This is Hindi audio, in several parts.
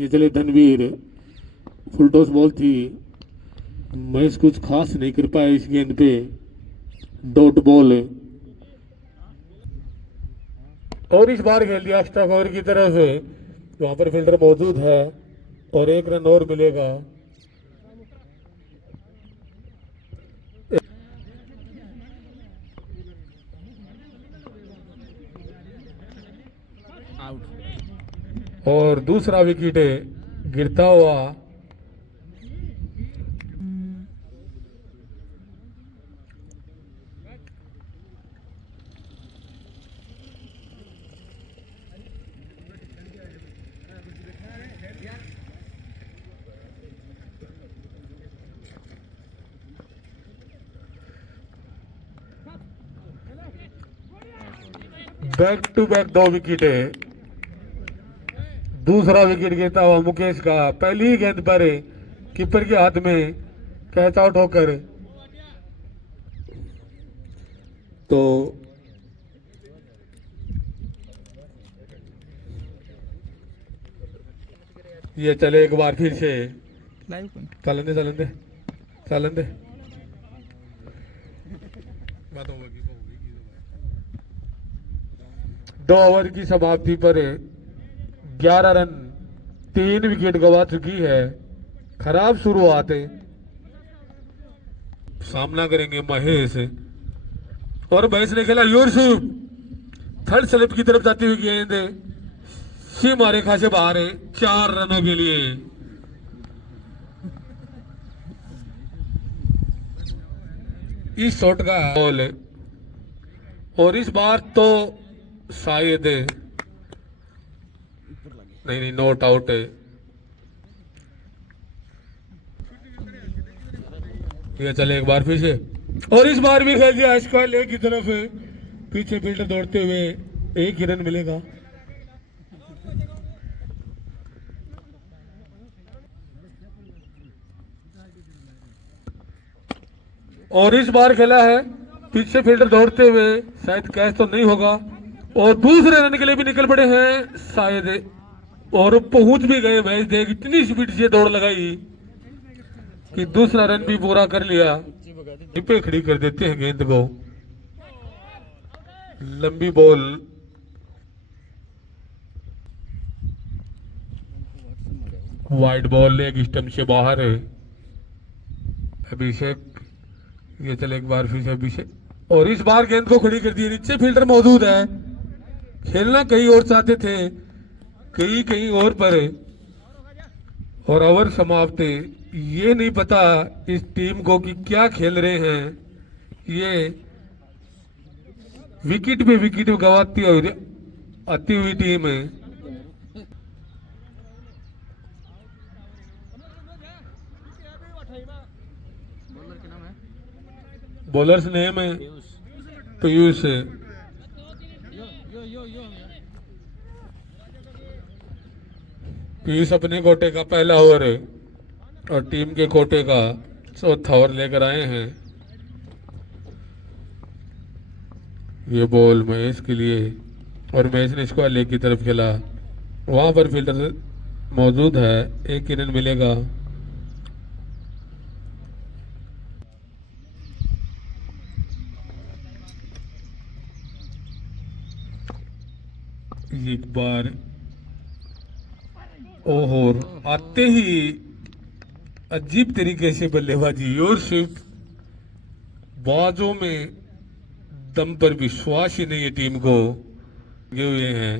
ये चले धनवीर, फुल टॉस बॉल थी, महेश कुछ खास नहीं कर पाया इस गेंद पे, डॉट बॉल। और इस बार खेल दिया एक्स्ट्रा कवर की तरफ, वहां पर फील्डर मौजूद है और 1 रन और मिलेगा। और दूसरा विकेट गिरता हुआ बैक टू बैक 2 विकेट है। दूसरा विकेट गिरता हुआ मुकेश का, पहली ही गेंद पर कीपर के हाथ में कैच आउट होकर, तो ये चले एक बार फिर से, चलन दे चलन दे चलन दे। 2 ओवर की समाप्ति पर 11 रन 3 विकेट गवा चुकी है। खराब शुरुआत है, सामना करेंगे महेश, और महेश ने खेला यूसुफ, थर्ड स्लिप की तरफ जाती हुई गेंद सीमा रेखा से बाहर है, 4 रनों के लिए। इस शॉट का बॉल, और इस बार तो शायद नहीं, नॉट आउट है। ये चले एक बार फिर से, और इस बार भी खेल दिया स्क्वायर लेग की तरफ, पीछे फील्डर दौड़ते हुए, 1 ही रन मिलेगा। और इस बार खेला है पीछे फील्डर दौड़ते हुए, शायद कैच तो नहीं होगा, और दूसरे रन के लिए भी निकल पड़े हैं शायद, और पहुंच भी गए। मैच देख इतनी स्पीड से दौड़ लगाई कि दूसरा रन भी पूरा कर लिया। पे खड़ी कर देते हैं गेंद को, लंबी ball, wide ball leg stump से बाहर है। अभिषेक, ये चले एक बार फिर से अभिषेक, और इस बार गेंद को खड़ी कर दी। नीचे फील्डर मौजूद है, खेलना कहीं और चाहते थे, कहीं और पर, और ओवर समाप्त। ये नहीं पता इस टीम को कि क्या खेल रहे हैं। ये विकेट पे विकेट गवाती हुई आती हुई टीम है। बॉलर्स नेम है पीयूष, पीयूष अपने कोटे का पहला ओवर है और टीम के कोटे का चौथा ओवर लेकर आए हैं। ये बॉल महेश के लिए, और महेश ने इसको लेग की तरफ खेला, वहां पर फील्डर मौजूद है, 1 रन मिलेगा। एक बार ओहोर आते ही अजीब तरीके से बल्लेबाजी, और सिर्फ बाजों में दम पर विश्वास ही नहीं है टीम को, लगे हुए हैं।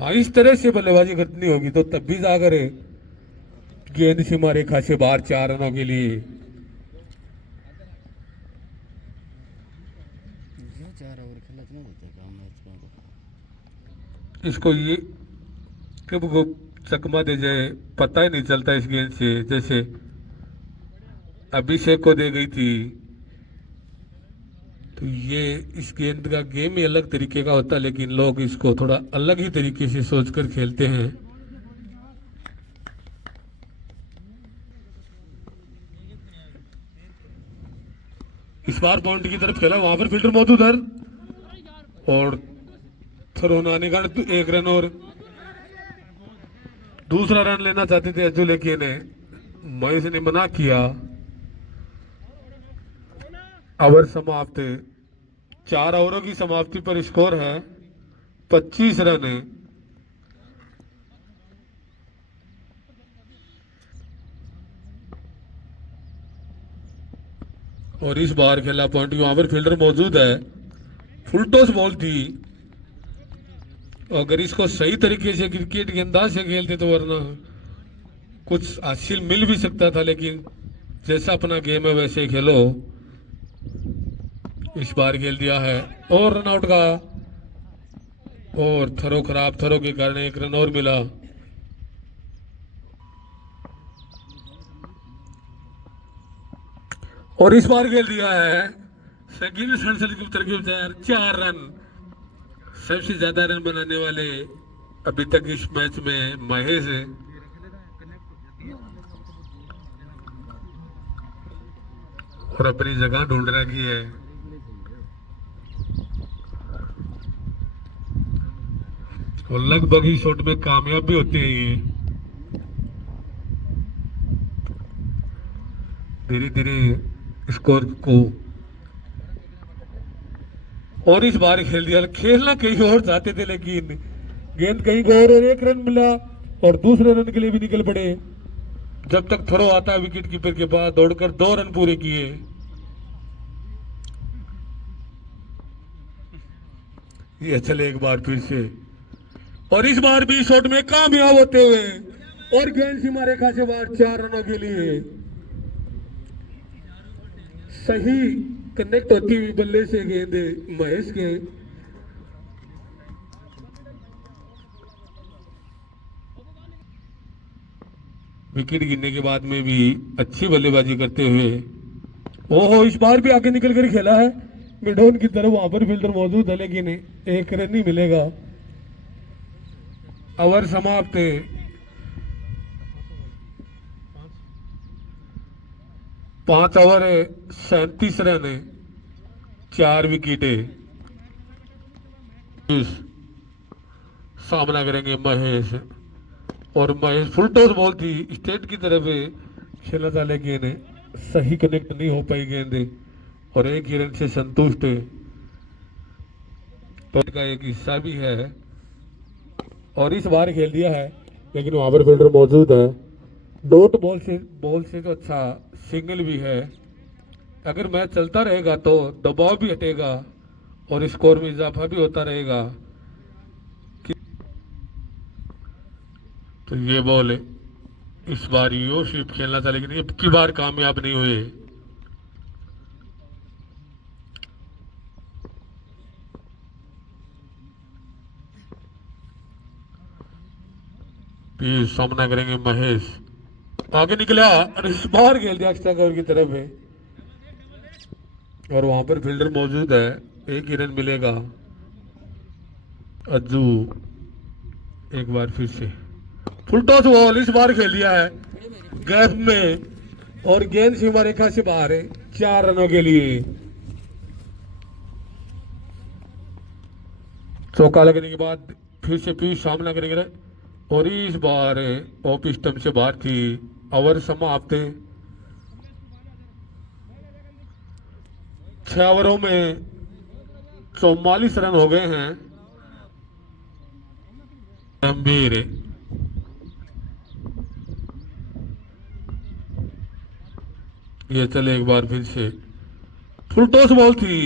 हाँ, इस तरह से बल्लेबाजी करनी होगी तो तब भी जाकर गेंद सीमा रेखा से बाहर, 4 रनों के लिए। इसको ये कब को चकमा दे जाए पता ही नहीं चलता इस गेंद से, जैसे अभिषेक को दे गई थी। तो ये इस गेंद का गेम ही अलग तरीके का होता है, लेकिन लोग इसको थोड़ा अलग ही तरीके से सोचकर खेलते हैं। इस बार बाउंड्री की तरफ खेला, वहां पर फील्डर मौजूद है, और थ्रो आने का 1 रन और दूसरा रन लेना चाहते थे अज्जू, लेकिन महेश ने मना किया। ओवर समाप्त। 4 ओवरों की समाप्ति पर स्कोर है 25 रन। और इस बार खेला पॉइंट, वहां पर फील्डर मौजूद है। फुल टॉस बॉल थी। अगर इसको सही तरीके से क्रिकेट के अंदाज से खेलते तो वरना कुछ हासिल मिल भी सकता था, लेकिन जैसा अपना गेम है वैसे ही खेलो। इस बार खेल दिया है और रन आउट का, और थरो खराब, थरो के कारण 1 रन और मिला। और इस बार खेल दिया है संगीत संसद की तरकीब तैयार, 4 रन। सबसे ज्यादा रन बनाने वाले अभी तक इस मैच में महेश है। और अपनी जगह ढूंढ रखी है। और लगभग ही शॉट में कामयाब भी होते हैं ये। धीरे धीरे स्कोर को, और इस बार खेल दिया। खेलना कहीं और चाहते थे लेकिन गेंद कहीं गए और 1 रन मिला, और दूसरे रन के लिए भी निकल पड़े। जब तक थ्रो आता विकेट कीपर के बाद दौड़कर 2 रन पूरे किए। ये चले एक बार फिर से, और इस बार भी शॉट में कामयाब होते हुए, और गेंद सीमा रेखा से बाहर 4 रनों के लिए। सही कनेक्ट होती हुई बल्ले से गेंद महेश के। विकेट गिरने के बाद में भी अच्छी बल्लेबाजी करते हुए, ओहो इस बार भी आगे निकल कर खेला है मिडोन की तरफ। वहां पर फील्डर मौजूद है लेकिन 1 रन ही मिलेगा। ओवर समाप्त। 5 ओवर 37 रन, 4 विकेटें। सामना करेंगे महेश, और महेश फुल टॉस बॉल थी स्टेट की तरफ खेला था, लेकिन सही कनेक्ट नहीं हो पाई गेंद, और 1 ही रन से संतुष्ट। तो का एक हिस्सा भी है। और इस बार खेल दिया है लेकिन वहां पर फील्डर मौजूद है। डॉट बॉल से तो अच्छा सिंगल भी है। अगर मैच चलता रहेगा तो दबाव भी हटेगा और स्कोर में इजाफा भी होता रहेगा। तो ये बॉल इस बार यो स्वीप खेलना था लेकिन अब की बार कामयाब नहीं हुए। सामना करेंगे महेश, आगे निकला और इस बार खेल दिया एक्स्ट्रा कवर की तरफ है, और वहां पर फील्डर मौजूद है। 1 ही रन मिलेगा। अज्जू एक बार फिर से फुल टॉस बॉल इस बार खेल दिया है गैप में, और गेंद सीमा रेखा से बाहर है 4 रनों के लिए। चौका लगने के बाद फिर से पीयूष सामना करेंगे, और इस बार ऑफ स्टंप से बाहर थी। ओवर समाप्त। 6 ओवरों में 44 रन हो गए हैं। गंभीर ये चले एक बार फिर से, फुल टॉस बॉल थी,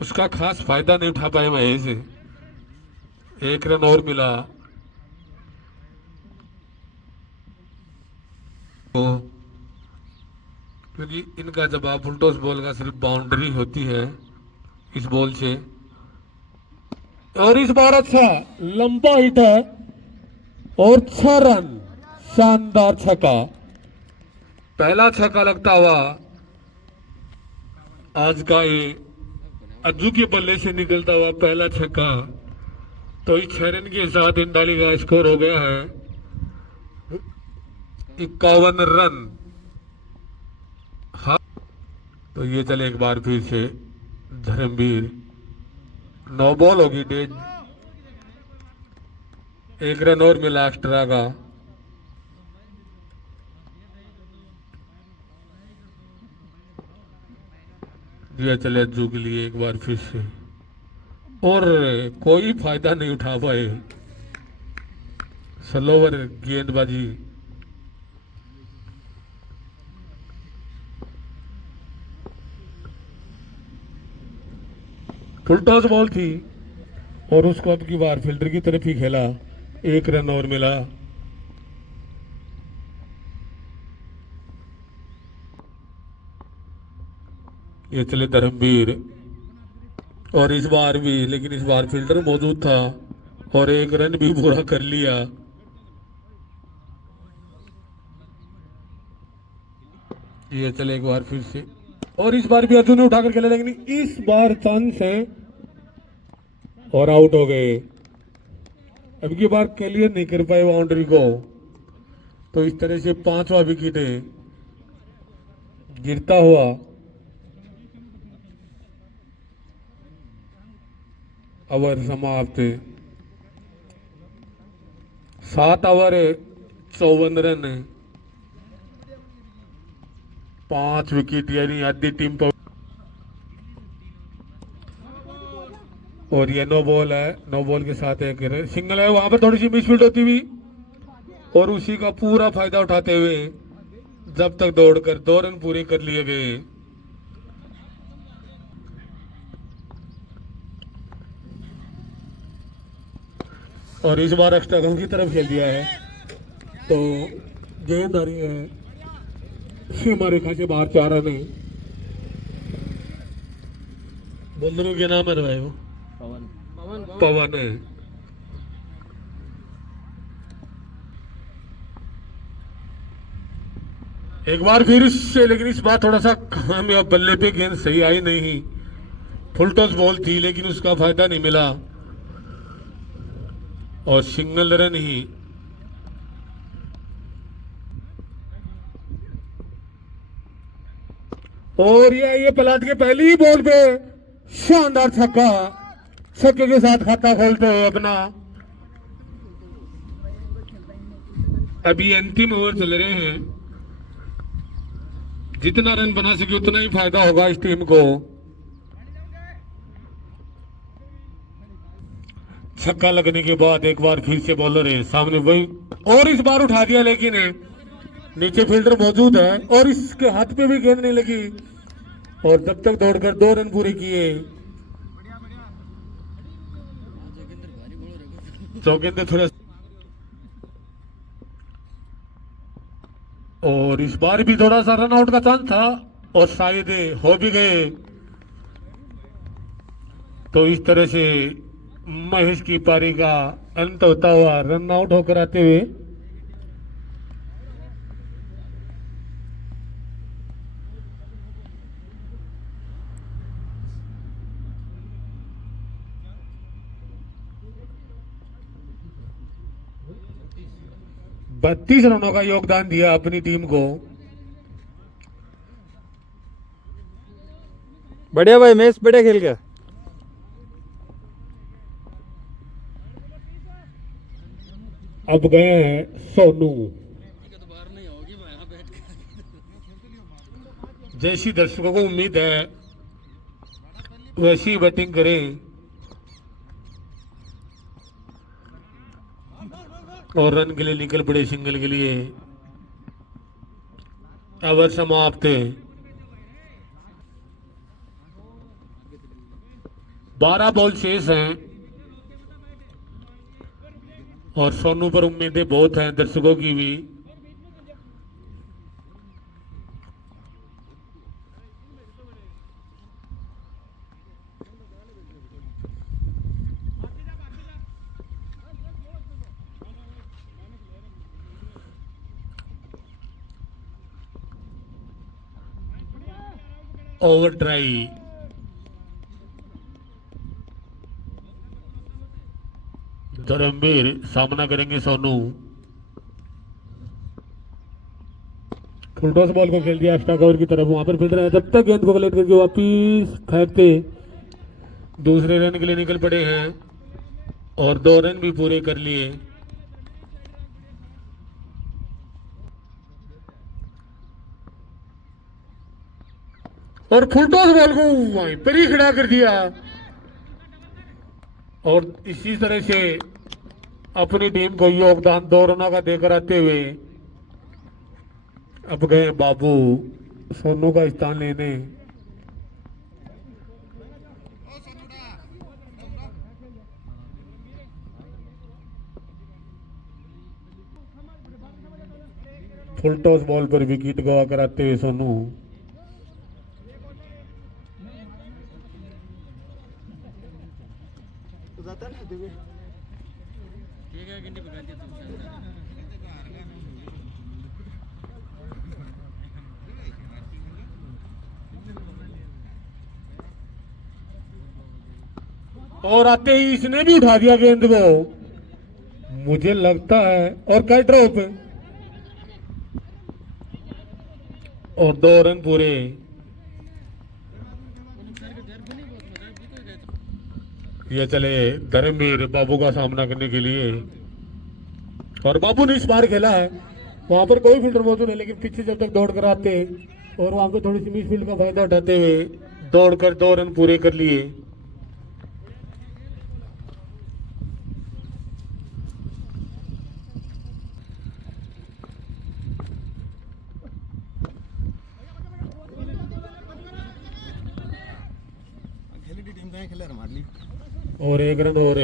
उसका खास फायदा नहीं उठा पाए महेश। 1 रन और मिला। तो क्योंकि इनका जवाब फुल टॉस बॉल का सिर्फ बाउंड्री होती है इस बॉल से। और इस बार अच्छा लंबा हिट है और 6 रन, शानदार छक्का। पहला छक्का लगता हुआ आज का ये अज्जू के बल्ले से निकलता हुआ पहला छक्का। तो इस 6 रन के साथ इंडाली का स्कोर हो गया है 51 रन। हाँ, तो ये चले एक बार फिर से धर्मवीर। 9 बॉल होगी डेढ़, 1 रन और मिला एक्स्ट्रा का। ये चले जुग लिए एक बार फिर से और कोई फायदा नहीं उठा पाए। स्लोवर गेंदबाजी फुल टॉस बॉल थी और उसको अब की बार फील्डर की तरफ ही खेला। 1 रन और मिला। ये चले धर्मवीर और इस बार भी, लेकिन इस बार फील्डर मौजूद था और 1 रन भी पूरा कर लिया। ये चले एक बार फिर से और इस बार भी अर्जुन ने उठाकर खेला, लेकिन इस बार चांस है और आउट हो गए। अब की बार क्लियर नहीं कर पाए बाउंड्री को, तो इस तरह से 5वां विकेट गिरता हुआ ओवर समाप्त। 7 ओवर 54 रन 5 विकेट, यानी आधी टीम पर। और ये नो बॉल है, नो बॉल के साथ एक सिंगल है। वहां पर थोड़ी सी मिसफील्ड होती हुई और उसी का पूरा फायदा उठाते हुए जब तक दौड़कर 2 रन पूरे कर लिए गए। और इस बार एक्स्ट्रा गन की तरफ खेल दिया है, तो गेंद आ रही है सीमा रेखा से बाहर। 4 रन है। बॉलरों के नाम है भाई वो पवन है। एक बार फिर से, लेकिन इस बार थोड़ा सा कामयाब, बल्ले पे गेंद सही आई नहीं। फुल टॉस बॉल थी लेकिन उसका फायदा नहीं मिला और सिंगल रन ही। और ये पलट के पहली ही बॉल पे शानदार छक्का, छक्के के साथ खाता खोलते हुए अपना। अभी अंतिम ओवर चल रहे हैं, जितना रन बना सके उतना ही फायदा होगा इस टीम को। छक्का लगने के बाद एक बार फिर से बॉलर है सामने वही, और इस बार उठा दिया, लेकिन नीचे फील्डर मौजूद है और इसके हाथ पे भी गेंद नहीं लगी और जब तक दौड़कर 2 रन पूरे किए। चौकिंदे थोड़ा, और इस बार भी थोड़ा सा रन आउट का चांस था और शायद हो भी गए। तो इस तरह से महेश की पारी का अंत होता हुआ रन आउट होकर आते हुए। बत्तीस रनों का योगदान दिया अपनी टीम को। बढ़िया भाई, मैच बढ़िया खेल गया। अब गए हैं सोनू। जैसी दर्शकों को उम्मीद है वैसी बैटिंग करें और रन के लिए निकल पड़े सिंगल के लिए। ओवर समाप्त। 12 बॉल शेष हैं और सोनू पर उम्मीदें बहुत हैं, दर्शकों की भी। ओवर ट्राई, धर्मवीर सामना करेंगे सोनू। फुल टॉस बॉल को खेल दिया एक्स्ट्रा कवर की तरफ। वहां पर फील्डर है, जब तक गेंद को कलेक्ट करके वापिस फेंकते दूसरे रन के लिए निकल पड़े हैं और 2 रन भी पूरे कर लिए। और फुल टॉस बॉल को वहीं पर ही खड़ा कर दिया और इसी तरह से अपनी टीम को योगदान 2 रनों का देकर आते हुए अब गए बाबू सोनू का स्थान लेने। फुल टॉस बॉल पर विकेट गवा कर आते हुए सोनू। और आते ही इसने भी उठा दिया गेंद को, मुझे लगता है, और कट ड्रॉप और 2 रन पूरे। ये चले धर्मवीर बाबू का सामना करने के लिए और बाबू ने इस बार खेला है, वहां पर कोई फील्डर मौजूद नहीं, लेकिन पीछे जब तक दौड़ कर आते और वहां पर थोड़ी सी मिस फील्ड का फायदा उठाते हुए दौड़कर 2 रन पूरे कर लिए। और 1 रन और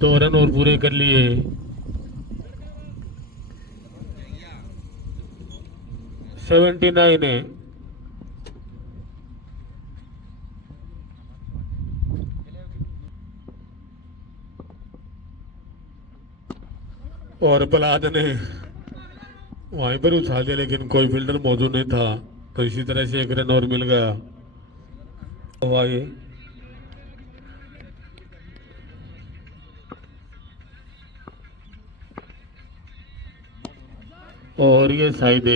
2 रन और पूरे कर लिए। है और प्रहलाद ने वहीं पर उछाल दिया, लेकिन कोई फील्डर मौजूद नहीं था, तो इसी तरह से 1 रन और मिल गया। ये और ये शायद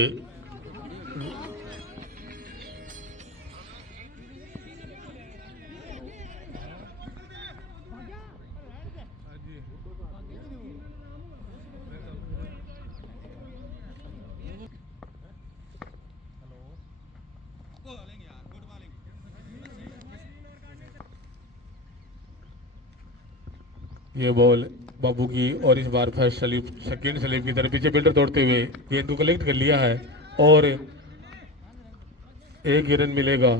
ये बॉल बाबू की और इस बार फर्स्ट स्लिप सेकंड स्लिप की तरफ पीछे फील्डर दौड़ते हुए गेंद को कलेक्ट कर लिया है और 1 रन मिलेगा।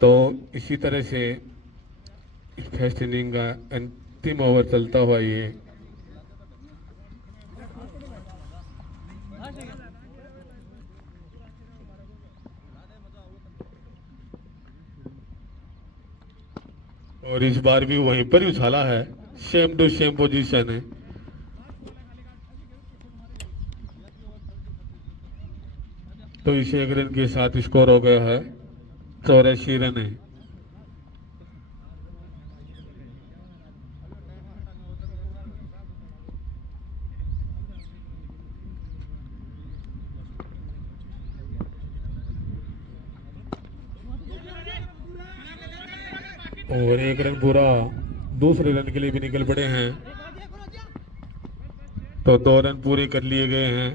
तो इसी तरह से इस फर्स्ट इनिंग का अंतिम ओवर चलता हुआ ये और इस बार भी वहीं पर ही उछाला है, सेम टू सेम पोजीशन है। तो इस 1 रन के साथ स्कोर हो गया है 84 रन है। और 1 रन पूरा, दूसरे रन के लिए भी निकल पड़े हैं, तो 2 रन पूरे कर लिए गए हैं।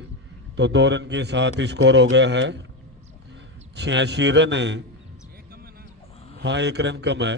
तो 2 रन के साथ स्कोर हो गया है 86 रन है। हाँ 1 रन कम है।